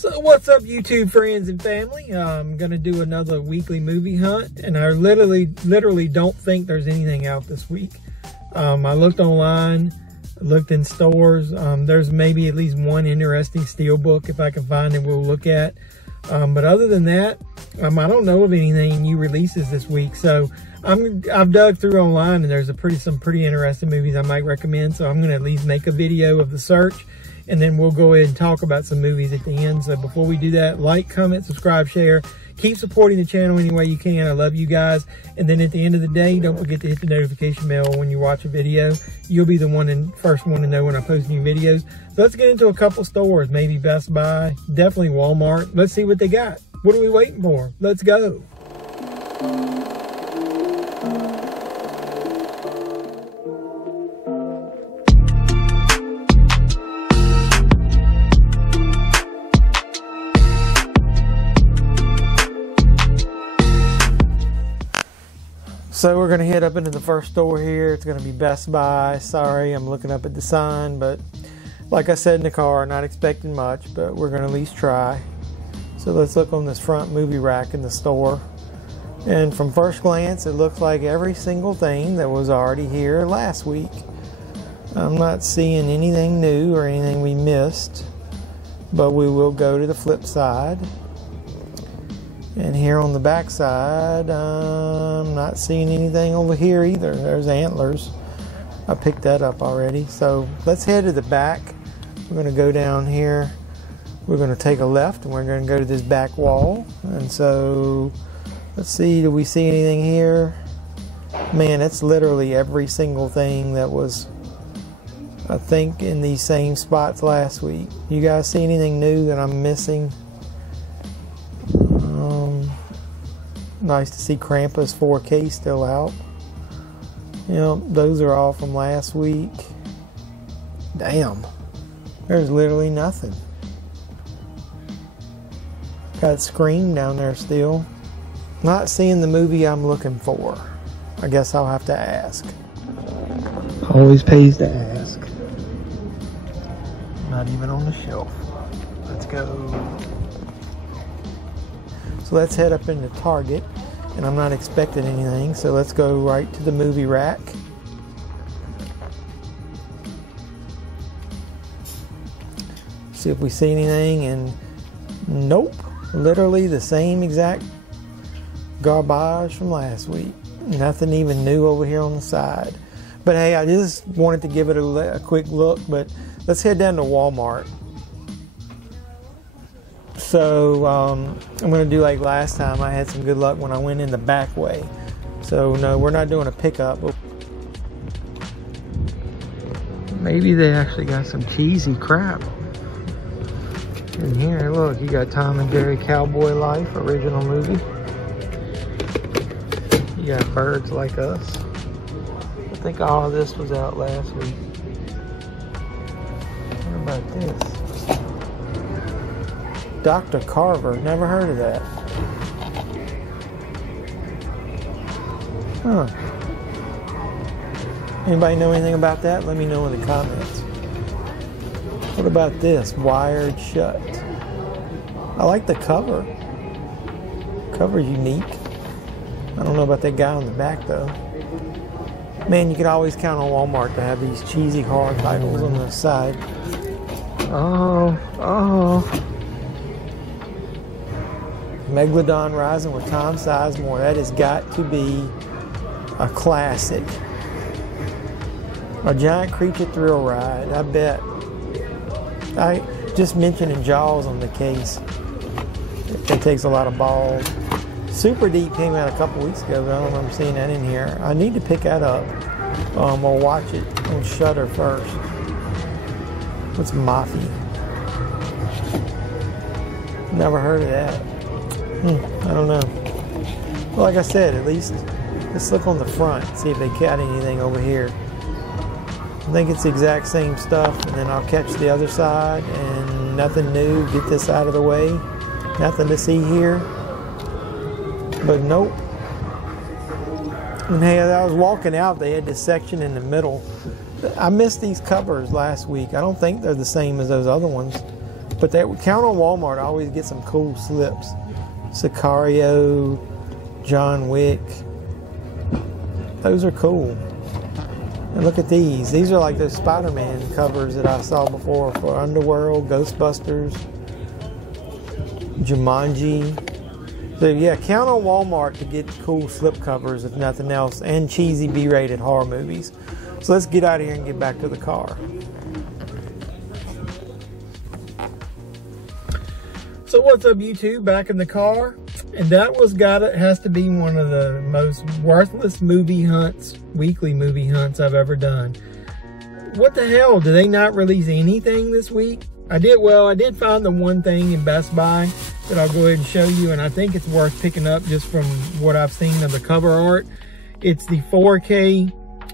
So what's up, YouTube friends and family? I'm going to do another weekly movie hunt, and I literally don't think there's anything out this week. I looked online, looked in stores. There's maybe at least one interesting Steelbook if I can find it we'll look at. But other than that, I don't know of anything new releases this week. So I've dug through online, and there's some pretty interesting movies I might recommend. So I'm going to at least make a video of the search, and then we'll go ahead and talk about some movies at the end. So before we do that, like, comment, subscribe, share. Keep supporting the channel any way you can. I love you guys. And then at the end of the day, don't forget to hit the notification bell when you watch a video. You'll be the first one to know when I post new videos. So let's get into a couple stores. Maybe Best Buy, definitely Walmart. Let's see what they got. What are we waiting for? Let's go. So we're going to head up into the first store here. It's going to be Best Buy. Sorry, I'm looking up at the sign, but like I said in the car, not expecting much, but we're going to at least try. So let's look on this front movie rack in the store. And from first glance, it looks like every single thing that was already here last week. I'm not seeing anything new or anything we missed, but we will go to the flip side. And here on the back side, I'm not seeing anything over here either. There's Antlers. I picked that up already. So let's head to the back. We're going to go down here. We're going to take a left, and we're going to go to this back wall. And so let's see, do we see anything here? Man, it's literally every single thing that was, I think, in these same spots last week. You guys see anything new that I'm missing? Nice to see Krampus 4K still out. You know, those are all from last week. Damn. There's literally nothing. Got Scream down there still. Not seeing the movie I'm looking for. I guess I'll have to ask. Always pays to ask. Not even on the shelf. Let's go. So let's head up into Target, and I'm not expecting anything, so let's go right to the movie rack. See if we see anything, and nope, literally the same exact garbage from last week. Nothing even new over here on the side. But hey, I just wanted to give it a quick look, but let's head down to Walmart. So I'm going to do like last time. I had some good luck when I went in the back way. So no, we're not doing a pickup. Maybe they actually got some cheesy crap in here. Look, you got Tom and Jerry Cowboy Life, original movie. You got Birds Like Us. I think all of this was out last week. What about this? Dr. Carver, never heard of that. Huh. Anybody know anything about that? Let me know in the comments. What about this? Wired Shut. I like the cover. Cover's unique. I don't know about that guy on the back though. Man, you can always count on Walmart to have these cheesy horror titles on the side. Oh. Megalodon Rising with Tom Sizemore. That has got to be a classic. A Giant Creature Thrill Ride. I bet. I just mentioning Jaws on the case. It takes a lot of balls. Super Deep came out a couple weeks ago, but I don't remember seeing that in here. I need to pick that up. Or watch it on Shudder first. What's Mafi? Never heard of that. I don't know. Well, like I said, at least let's look on the front, see if they got anything over here. I think it's the exact same stuff, and then I'll catch the other side, and nothing new. Get this out of the way. Nothing to see here. But nope. And hey, as I was walking out, they had this section in the middle. I missed these covers last week. I don't think they're the same as those other ones. But they count on Walmart. I always get some cool slips. Sicario, John Wick. Those are cool. And look at these. These are like those Spider-Man covers that I saw before for Underworld, Ghostbusters, Jumanji. So yeah, count on Walmart to get cool slip covers if nothing else, and cheesy B-rated horror movies. So let's get out of here and get back to the car. So what's up, YouTube? Back in the car, and that has to be one of the most worthless movie hunts, weekly movie hunts I've ever done. What the hell? Do they not release anything this week? I did find the one thing in Best Buy that I'll go ahead and show you, and I think it's worth picking up just from what I've seen of the cover art. It's the 4K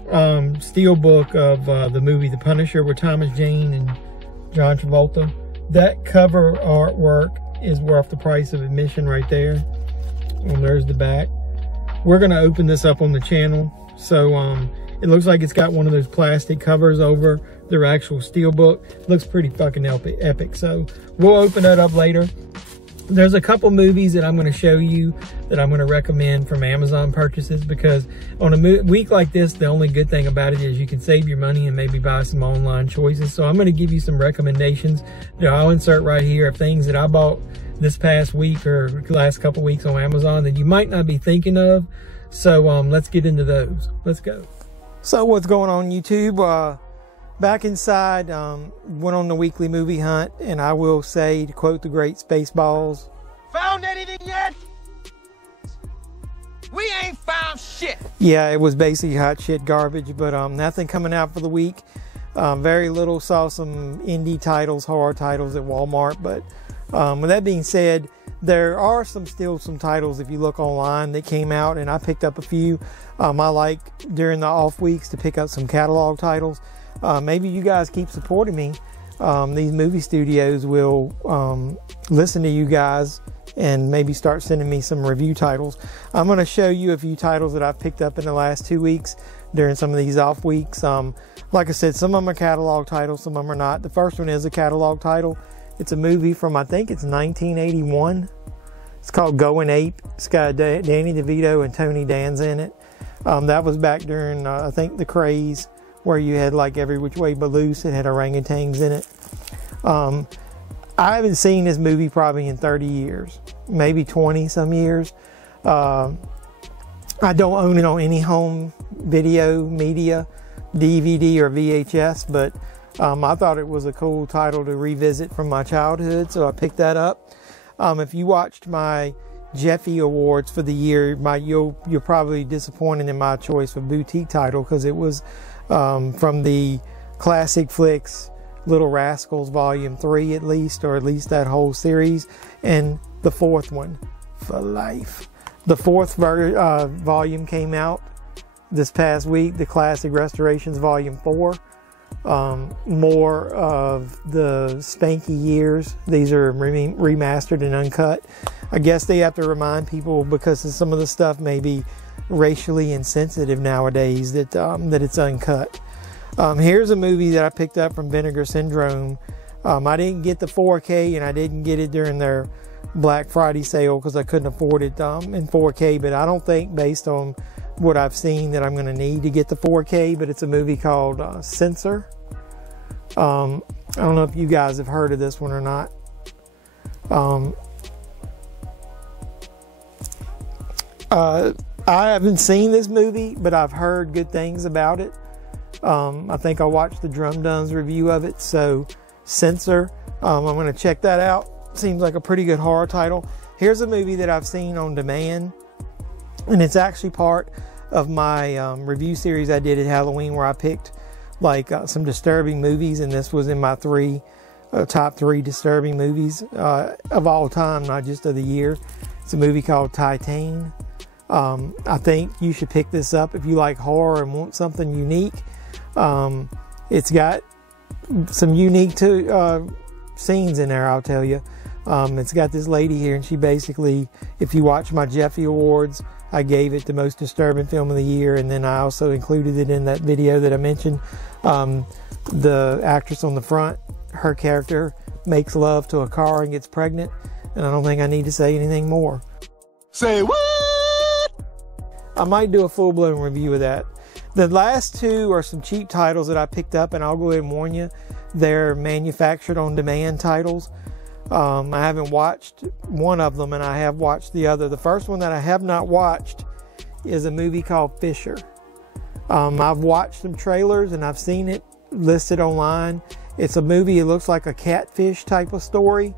Steelbook of the movie The Punisher with Thomas Jane and John Travolta. That cover artwork is worth the price of admission right there. And there's the back. We're going to open this up on the channel. So it looks like it's got one of those plastic covers over their actual Steelbook. Looks pretty fucking epic. So we'll open that up later. There's a couple movies that I'm going to show you that I'm going to recommend from Amazon purchases, because on a week like this, the only good thing about it is you can save your money and maybe buy some online choices. So I'm going to give you some recommendations that I'll insert right here of things that I bought this past week or last couple weeks on Amazon that you might not be thinking of. So let's get into those. Let's go. So what's going on, YouTube? Back inside, went on the weekly movie hunt, and I will say, to quote the great Spaceballs, "Found anything yet? We ain't found shit." Yeah, it was basically hot shit garbage, but nothing coming out for the week. Very little. Saw some indie titles, horror titles at Walmart, but with that being said, there are still some titles if you look online that came out, and I picked up a few. I like during the off weeks to pick up some catalog titles. Maybe you guys keep supporting me. These movie studios will listen to you guys and maybe start sending me some review titles. I'm going to show you a few titles that I've picked up in the last 2 weeks during some of these off weeks. Like I said, some of them are catalog titles, some of them are not. The first one is a catalog title. It's a movie from, I think it's 1981. It's called Going Ape. It's got Danny DeVito and Tony Danza in it. That was back during, I think, the craze, where you had like Every Which Way But Loose. It had orangutans in it. I haven't seen this movie probably in 30 years, maybe 20 some years. I don't own it on any home video media, DVD or VHS, but I thought it was a cool title to revisit from my childhood, so I picked that up. If you watched my Jeffy Awards for the year, you're probably disappointed in my choice for boutique title, because it was from the Classic Flicks Little Rascals Volume 3 at least, or at least that whole series, and the fourth one, For Life. The fourth volume came out this past week, the Classic Restorations Volume 4. More of the Spanky years. These are remastered and uncut. I guess they have to remind people, because some of the stuff may be racially insensitive nowadays, that it's uncut. Here's a movie that I picked up from Vinegar Syndrome. I didn't get the 4K, and I didn't get it during their Black Friday sale because I couldn't afford it in 4K, but I don't think, based on what I've seen, that I'm going to need to get the 4K. But it's a movie called Censor. I don't know if you guys have heard of this one or not. I haven't seen this movie, but I've heard good things about it. I think I watched the Drum Duns review of it. So Censor, I'm going to check that out. Seems like a pretty good horror title. Here's a movie that I've seen on demand, and it's actually part of my review series I did at Halloween, where I picked like some disturbing movies, and this was in my top 3 disturbing movies of all time, not just of the year. It's a movie called Titane. I think you should pick this up if you like horror and want something unique. It's got some unique scenes in there, I'll tell you. It's got this lady here, and she basically, if you watch my Jeffy Awards, I gave it the most disturbing film of the year, and then I also included it in that video that I mentioned. The actress on the front, her character makes love to a car and gets pregnant. And I don't think I need to say anything more. Say what? I might do a full-blown review of that. The last two are some cheap titles that I picked up, and I'll go ahead and warn you, they're manufactured on demand titles. I haven't watched one of them, and I have watched the other. The first one that I have not watched is a movie called Fisher. I've watched some trailers and I've seen it listed online. It's a movie, it looks like a catfish type of story,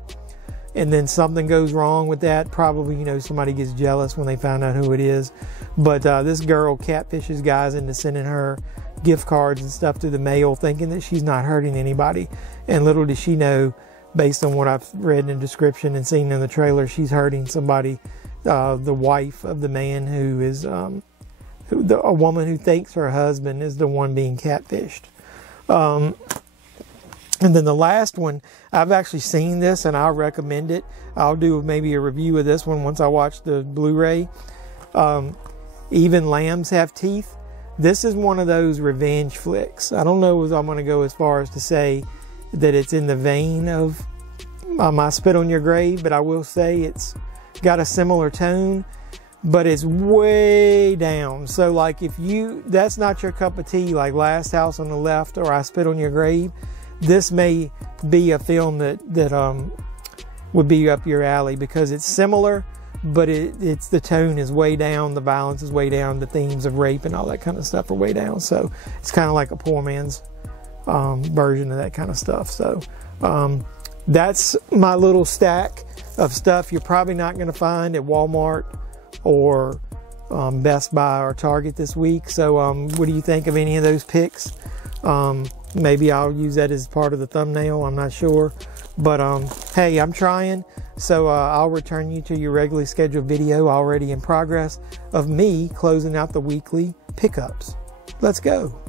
and then something goes wrong with that. Probably, you know, somebody gets jealous when they find out who it is. But this girl catfishes guys into sending her gift cards and stuff through the mail, thinking that she's not hurting anybody. And little does she know, based on what I've read in the description and seen in the trailer, she's hurting somebody, the wife of the man who is, a woman who thinks her husband is the one being catfished. And then the last one, I've actually seen this and I'll recommend it. I'll do maybe a review of this one once I watch the Blu-ray. Even Lambs Have Teeth. This is one of those revenge flicks. I don't know if I'm going to go as far as to say that it's in the vein of My Spit on Your Grave, but I will say it's got a similar tone, but it's way down. So like if that's not your cup of tea, like Last House on the Left or I Spit on Your Grave, this may be a film that would be up your alley, because it's similar, but it's the tone is way down, the violence is way down, the themes of rape and all that kind of stuff are way down. So it's kind of like a poor man's version of that kind of stuff. So that's my little stack of stuff you're probably not going to find at Walmart or Best Buy or Target this week. So what do you think of any of those picks? Maybe I'll use that as part of the thumbnail, I'm not sure. But hey, I'm trying. So I'll return you to your regularly scheduled video already in progress of me closing out the weekly pickups. Let's go.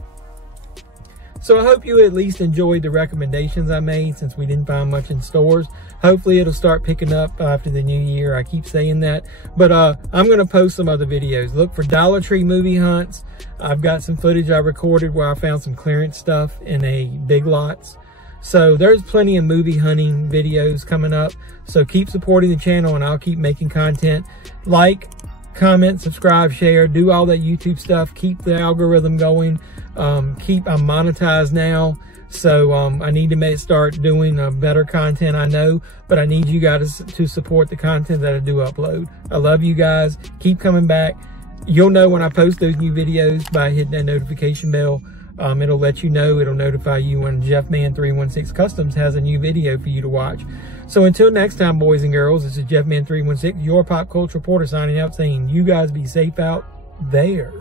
So I hope you at least enjoyed the recommendations I made, since we didn't find much in stores. Hopefully it'll start picking up after the new year. I keep saying that. But I'm going to post some other videos. Look for Dollar Tree movie hunts. I've got some footage I recorded where I found some clearance stuff in a Big Lots. So there's plenty of movie hunting videos coming up. So keep supporting the channel and I'll keep making content. Like, comment, subscribe, share, do all that YouTube stuff. Keep the algorithm going. I'm monetized now. So I need to start doing better content, I know, but I need you guys to support the content that I do upload. I love you guys. Keep coming back. You'll know when I post those new videos by hitting that notification bell. It'll let you know. It'll notify you when JeffMan316 Customs has a new video for you to watch. So until next time, boys and girls, this is JeffMan316, your pop culture reporter, signing out, saying you guys be safe out there.